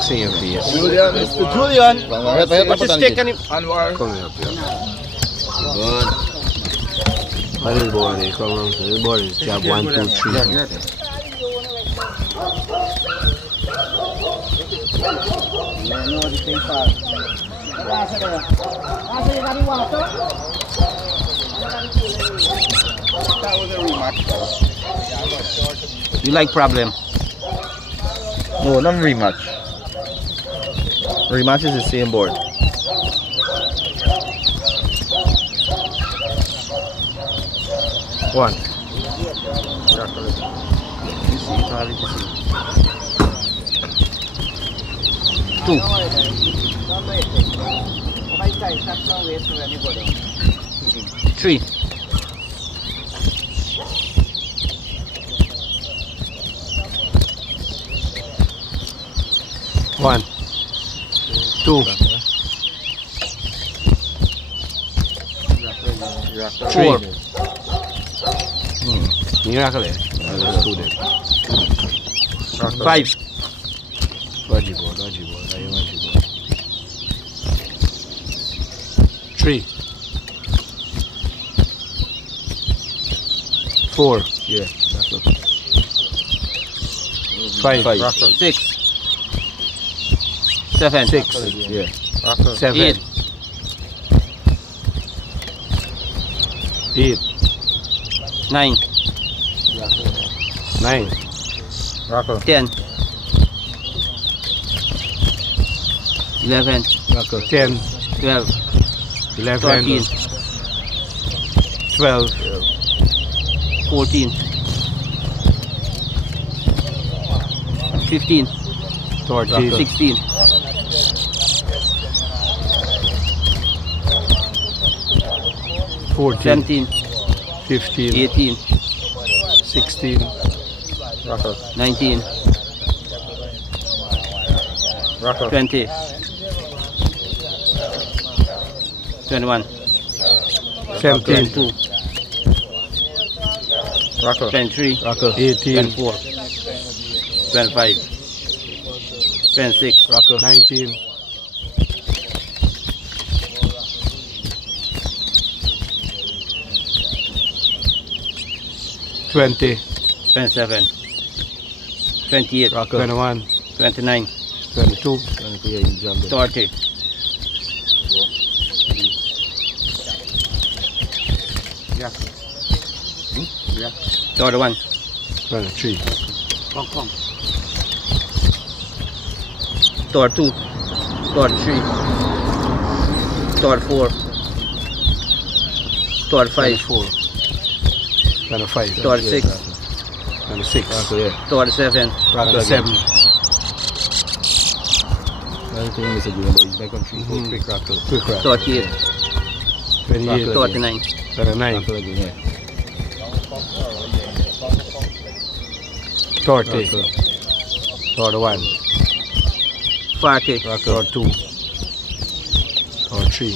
See your face. Julian, Mr. Julian. What's his stick and ANWAR. come here, Good. What is boy? Come on, so this boy is job 1, 2, 3. You like problem? No, not rematch. Rematch is the same board. One. Two. Three. One. Two. Four. Miracle. Let's do that. Five. Dodgy ball. Three. Four. Yeah. Five. Six. Seven. Six. Yeah. Seven. Eight. Nine. 10. 11. 10. 12. 11. 13. 12. 14. 15. 16. 14. 17. 15. 18. 16. 19. 20. 21. 22. 23. 18. 24. 25. 26. 19. 20. 27. 28. 21. 29. 22. 30. 31. 23. 32. 33. 34. 35. 36. 26. 37. 37. Everything is a game, but he's back on 3, 4, quick crackle. 38. 28. 39. 39. 30. 31. 40. 42. 43.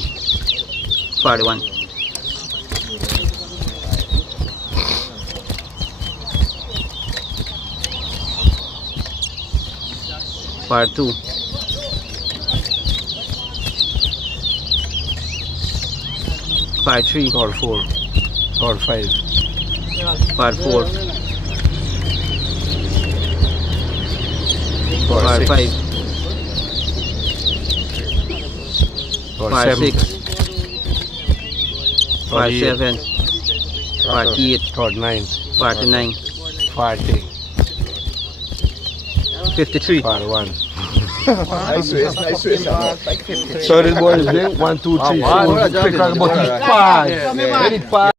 41. 42. 43. 44. 45. 44. 45. 46. 47. 48. 49. 49. 40. 53. 41. Nice race. So this boy is doing 1, 2, 3, 4. Quick rock button. Five.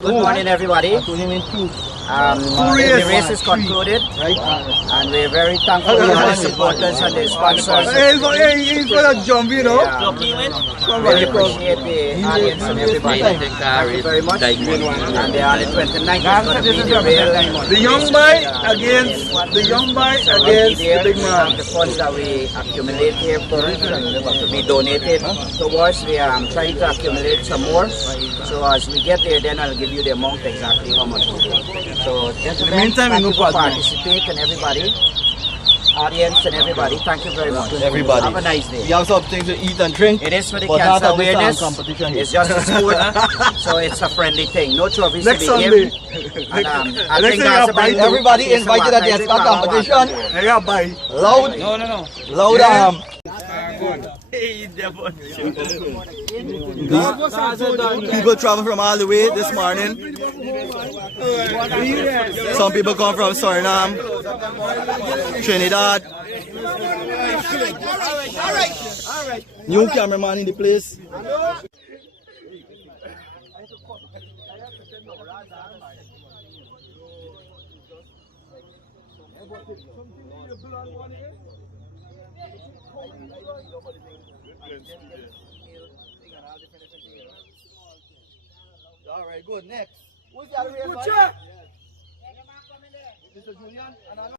Good morning, everybody. The race is concluded, and we're very thankful to the supporters and the sponsors. He's gonna jump, you know. Really appreciate the audience and everybody. Thank you very much. And on the 29th is going to be the real. The young boy against the young boy against the big man. The funds that we accumulate here for to be donated towards, we are trying to accumulate some more. So as we get there, then I'll give you the amount exactly how much. So gentlemen, meantime, thank you for participate and everybody. Audience and everybody, thank you very much. Everybody. Have a nice day. You have something to eat and drink. It is for the but cancer not at this awareness. competition here. It's just a sport, so it's a friendly thing. No trophies Next to be Sunday. given. And, I Next think thing that's you buy, about everybody invited at the Escort competition. I got buy. Loud. No. Loud. People travel from all the way this morning. Some people come from Suriname, Trinidad. All right. New cameraman in the place. All right, good. Next. Who's the other race? Mr. Julian.